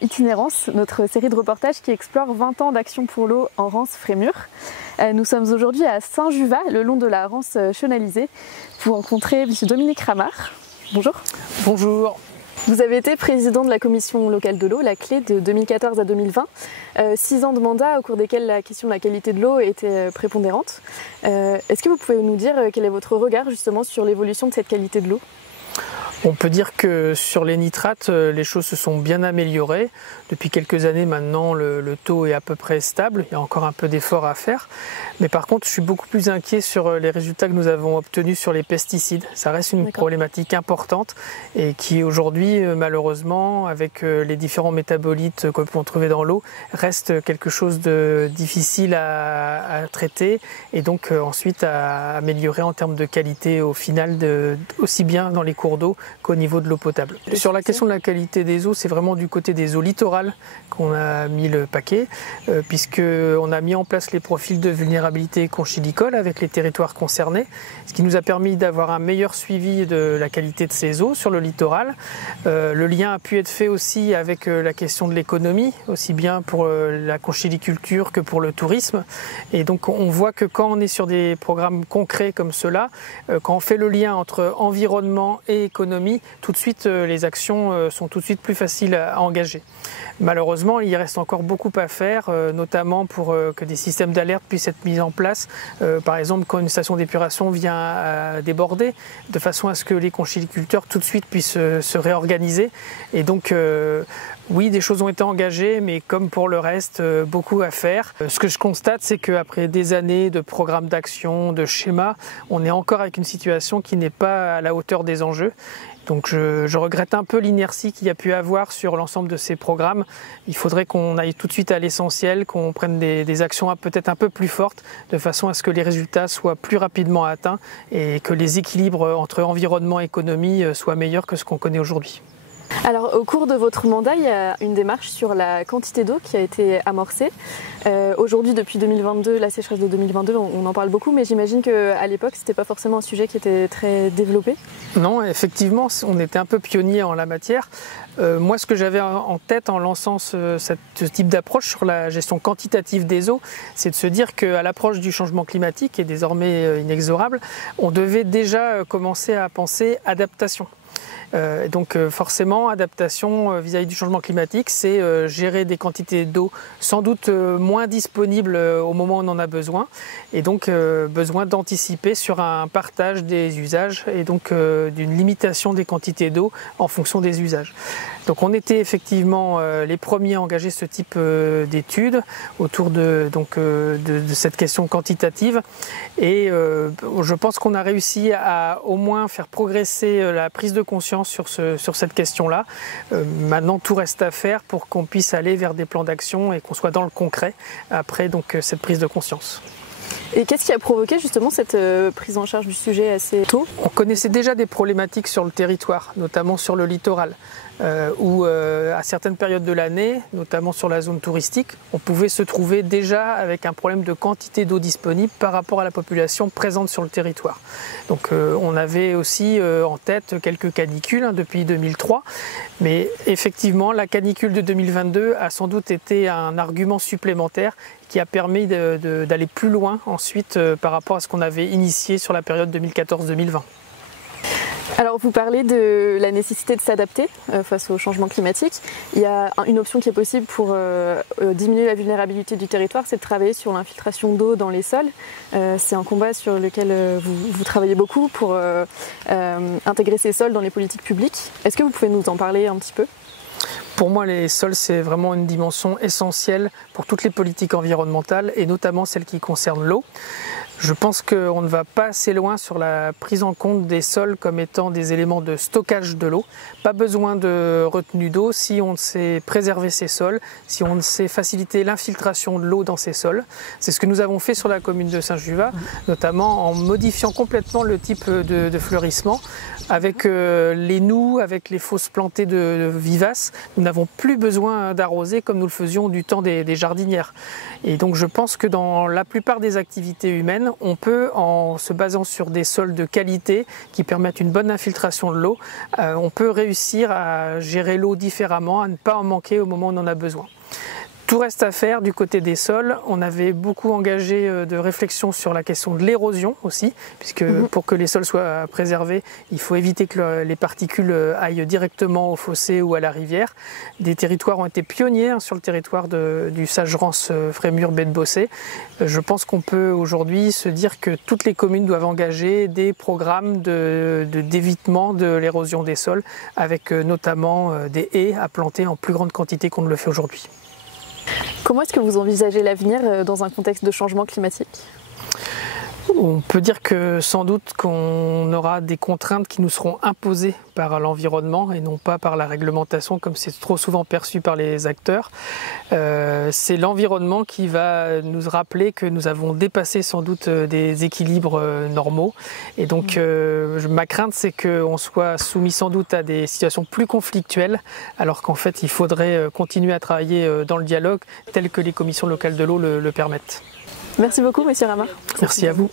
Itinérance, notre série de reportages qui explore 20 ans d'action pour l'eau en Rance-Frémur. Nous sommes aujourd'hui à Saint-Juvat, le long de la Rance-Chenalisée, pour rencontrer M. Dominique Ramard. Bonjour. Bonjour. Vous avez été président de la commission locale de l'eau, la CLE, de 2014 à 2020. 6 ans de mandat au cours desquels la question de la qualité de l'eau était prépondérante. Est-ce que vous pouvez nous dire quel est votre regard justement sur l'évolution de cette qualité de l'eau ? On peut dire que sur les nitrates, les choses se sont bien améliorées. Depuis quelques années maintenant, le taux est à peu près stable. Il y a encore un peu d'efforts à faire. Mais par contre, je suis beaucoup plus inquiet sur les résultats que nous avons obtenus sur les pesticides. Ça reste une problématique importante et qui aujourd'hui, malheureusement, avec les différents métabolites qu'on peut trouver dans l'eau, reste quelque chose de difficile à traiter et donc ensuite à améliorer en termes de qualité au final, aussi bien dans les cours d'eau qu'au niveau de l'eau potable. Sur la question de la qualité des eaux, c'est vraiment du côté des eaux littorales qu'on a mis le paquet, puisqu'on a mis en place les profils de vulnérabilité conchilicole avec les territoires concernés, ce qui nous a permis d'avoir un meilleur suivi de la qualité de ces eaux sur le littoral. Le lien a pu être fait aussi avec la question de l'économie, aussi bien pour la conchiliculture que pour le tourisme. Et donc on voit que quand on est sur des programmes concrets comme ceux-là, quand on fait le lien entre environnement et économie, tout de suite les actions sont tout de suite plus faciles à engager. Malheureusement, il reste encore beaucoup à faire, notamment pour que des systèmes d'alerte puissent être mis en place. Par exemple, quand une station d'épuration vient à déborder, de façon à ce que les conchiliculteurs tout de suite puissent se réorganiser. Et donc, oui, des choses ont été engagées, mais comme pour le reste, beaucoup à faire. Ce que je constate, c'est qu'après des années de programmes d'action, de schémas, on est encore avec une situation qui n'est pas à la hauteur des enjeux. Donc je regrette un peu l'inertie qu'il y a pu avoir sur l'ensemble de ces programmes. Il faudrait qu'on aille tout de suite à l'essentiel, qu'on prenne des actions peut-être un peu plus fortes, de façon à ce que les résultats soient plus rapidement atteints et que les équilibres entre environnement et économie soient meilleurs que ce qu'on connaît aujourd'hui. Alors au cours de votre mandat, il y a une démarche sur la quantité d'eau qui a été amorcée. Aujourd'hui, depuis 2022, la sécheresse de 2022, on en parle beaucoup, mais j'imagine qu'à l'époque, ce n'était pas forcément un sujet qui était très développé. Non, effectivement, on était un peu pionnier en la matière. Moi, ce que j'avais en tête en lançant ce type d'approche sur la gestion quantitative des eaux, c'est de se dire qu'à l'approche du changement climatique, qui est désormais inexorable, on devait déjà commencer à penser adaptation. Donc forcément, adaptation vis-à-vis du changement climatique, c'est gérer des quantités d'eau sans doute moins disponibles au moment où on en a besoin, et donc besoin d'anticiper sur un partage des usages et donc d'une limitation des quantités d'eau en fonction des usages. Donc on était effectivement les premiers à engager ce type d'études autour de cette question quantitative, et je pense qu'on a réussi à au moins faire progresser la prise de conscience sur cette question-là. Maintenant, tout reste à faire pour qu'on puisse aller vers des plans d'action et qu'on soit dans le concret après cette prise de conscience. Et qu'est-ce qui a provoqué justement cette prise en charge du sujet assez tôt ? On connaissait déjà des problématiques sur le territoire, notamment sur le littoral, où à certaines périodes de l'année, notamment sur la zone touristique, on pouvait se trouver déjà avec un problème de quantité d'eau disponible par rapport à la population présente sur le territoire. Donc on avait aussi en tête quelques canicules depuis 2003, mais effectivement la canicule de 2022 a sans doute été un argument supplémentaire qui a permis d'aller plus loin ensuite par rapport à ce qu'on avait initié sur la période 2014-2020. Alors vous parlez de la nécessité de s'adapter face au changement climatique. Il y a une option qui est possible pour diminuer la vulnérabilité du territoire, c'est de travailler sur l'infiltration d'eau dans les sols. C'est un combat sur lequel vous travaillez beaucoup pour intégrer ces sols dans les politiques publiques. Est-ce que vous pouvez nous en parler un petit peu ? Pour moi, les sols, c'est vraiment une dimension essentielle pour toutes les politiques environnementales et notamment celles qui concernent l'eau. Je pense qu'on ne va pas assez loin sur la prise en compte des sols comme étant des éléments de stockage de l'eau. Pas besoin de retenue d'eau si on sait préserver ces sols, si on sait faciliter l'infiltration de l'eau dans ces sols. C'est ce que nous avons fait sur la commune de Saint-Juvat, notamment en modifiant complètement le type de fleurissement. Avec les noues, avec les fosses plantées de vivaces, nous n'avons plus besoin d'arroser comme nous le faisions du temps des jardinières. Et donc je pense que dans la plupart des activités humaines, communes, on peut, en se basant sur des sols de qualité qui permettent une bonne infiltration de l'eau, on peut réussir à gérer l'eau différemment, à ne pas en manquer au moment où on en a besoin. Tout reste à faire du côté des sols. On avait beaucoup engagé de réflexion sur la question de l'érosion aussi, puisque pour que les sols soient préservés, il faut éviter que les particules aillent directement au fossé ou à la rivière. Des territoires ont été pionniers sur le territoire du Sage-Rance Frémur Baie de Bossé. Je pense qu'on peut aujourd'hui se dire que toutes les communes doivent engager des programmes d'évitement de l'érosion des sols, avec notamment des haies à planter en plus grande quantité qu'on ne le fait aujourd'hui. Comment est-ce que vous envisagez l'avenir dans un contexte de changement climatique ? On peut dire que sans doute qu'on aura des contraintes qui nous seront imposées par l'environnement et non pas par la réglementation comme c'est trop souvent perçu par les acteurs. C'est l'environnement qui va nous rappeler que nous avons dépassé sans doute des équilibres normaux. Et donc ma crainte c'est qu'on soit soumis sans doute à des situations plus conflictuelles alors qu'en fait il faudrait continuer à travailler dans le dialogue tel que les commissions locales de l'eau le permettent. Merci beaucoup, monsieur Ramard. Merci à vous.